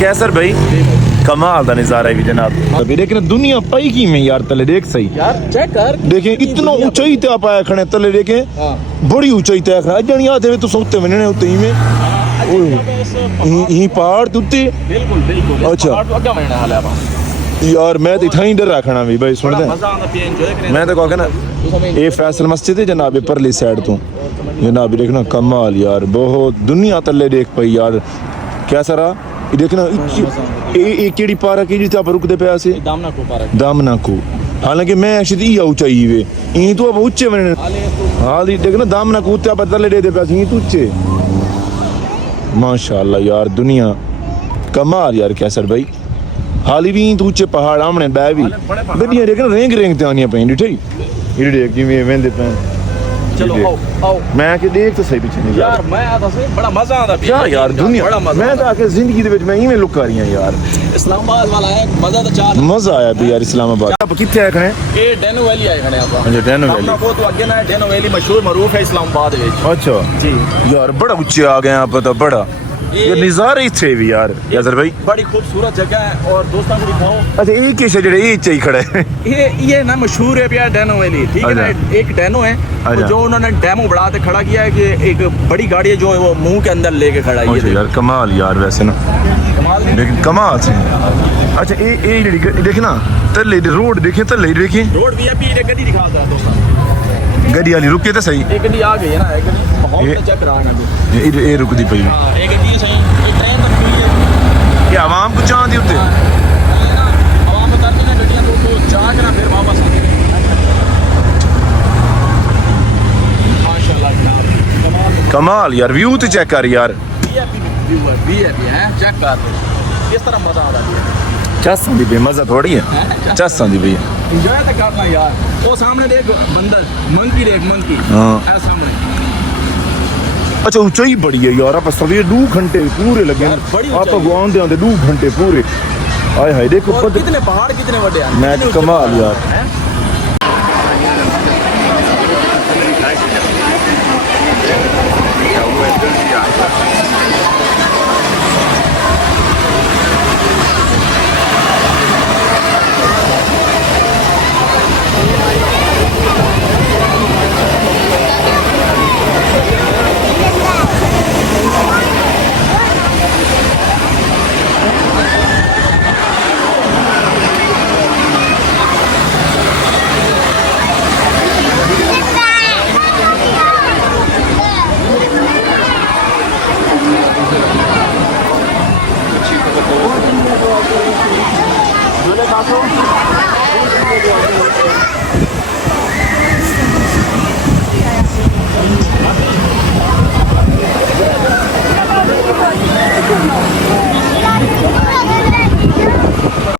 कैसर भाई कमाल का नजारा है जनाब। अभी लेकिन दुनिया पाई की में यार तले देख सही यार चेक कर देखें इतना ऊंचाई ते आप आया खड़े तले देखें बड़ी ऊंचाई ते खड़ा जणी आ देवे तो सोते वने उते ही में यही पहाड़ तुते बिल्कुल बिल्कुल अच्छा पहाड़ तो आगे मैंने हाल है यार मैं तो इतना ही डर रखना भी भाई सुन दे मैं तो कहना ये फैसल मस्जिद है जनाब परली साइड तो जनाब देखना कमाल यार बहुत दुनिया तले देख पाई यार क्या सारा देखना एक केड़ी पार्क है जिथे आप रुकते पे ऐसे दामना को हालांकि मैं एक्चुअली ई ऊंचाई वे ई तो अब ऊंचे बने हाल ही देखना दामना को उत्ते आप तले दे पे ई तो ऊंचे माशाल्लाह यार दुनिया कमाल यार कैसर भाई हाली भी तो ऊंचे पहाड़ आमने बह भी गड्डियां देखना रेंग रेंग ते आनियां पैंदी ठीक ये देख जिवें वेंदे पैन चलो आओ आओ मैं के देख तो सही पीछे नहीं यार मैं आता से बड़ा मजा आता क्या यार दुनिया बड़ा मजा मैं तो आके जिंदगी दे विच मैं इवें लुक आ रही हूं यार इस्लामाबाद वाला है मजा तो चार मजा आया भी यार इस्लामाबाद आप किथे आए खने ये डेनो वैली आए खने आप अच्छा डेनो वैली हमने को तो आगे ना डेनो वैली मशहूर मरूफ है इस्लामाबाद में अच्छा जी यार बड़ा ऊंचे आ गए आप तो बड़ा ये नज़ारे ही थे भी यार यासर भाई बड़ी खूबसूरत जगह है और दोस्तों को दिखाओ अच्छा ये किस जड़े ये चाहिए खड़ा है ये ना मशहूर है भैया डेनो वैली ठीक है ना एक डेनो है जो उन्होंने डेमो बढ़ा के खड़ा किया है कि एक बड़ी गाड़ी है जो वो मुंह के अंदर लेके खड़ा है ये यार कमाल यार वैसे ना कमाल लेकिन कमाल से अच्छा ये देखना तले रोड देखे तले देखे रोड भी अभी एक गड्डी दिखा दो दोस्तों गड्डी वाली रुके तो सही एक गड्डी आ गई है ना एक गड्डी बहुत चेक करा ना ये रुकदी पई हां एक गड्डी सही एक ट्रेन तक हुई है ये आवाम को चाह दी उते आवाम उतरती ना गड्डियां तो चाह के ना फिर वापस आती है माशाल्लाह जनाब कमाल यार व्यू तो चेक कर यार वीआईपी है चेक कर किस तरह मजा आ रहा है चस्सां दी मजा थोड़ी है चस्सां दी भई एंजॉय तो करना यार वो सामने देख बंदर मंकी देख मंकी हां ऐसा सामने अच्छा ऊंचाई बड़ी है यार आप सवेरे 2 घंटे पूरे लगे आप आंदे आंदे 2 घंटे पूरे हाय हाय देखो कितने पहाड़ कितने बड़े हैं मैं कमाल यार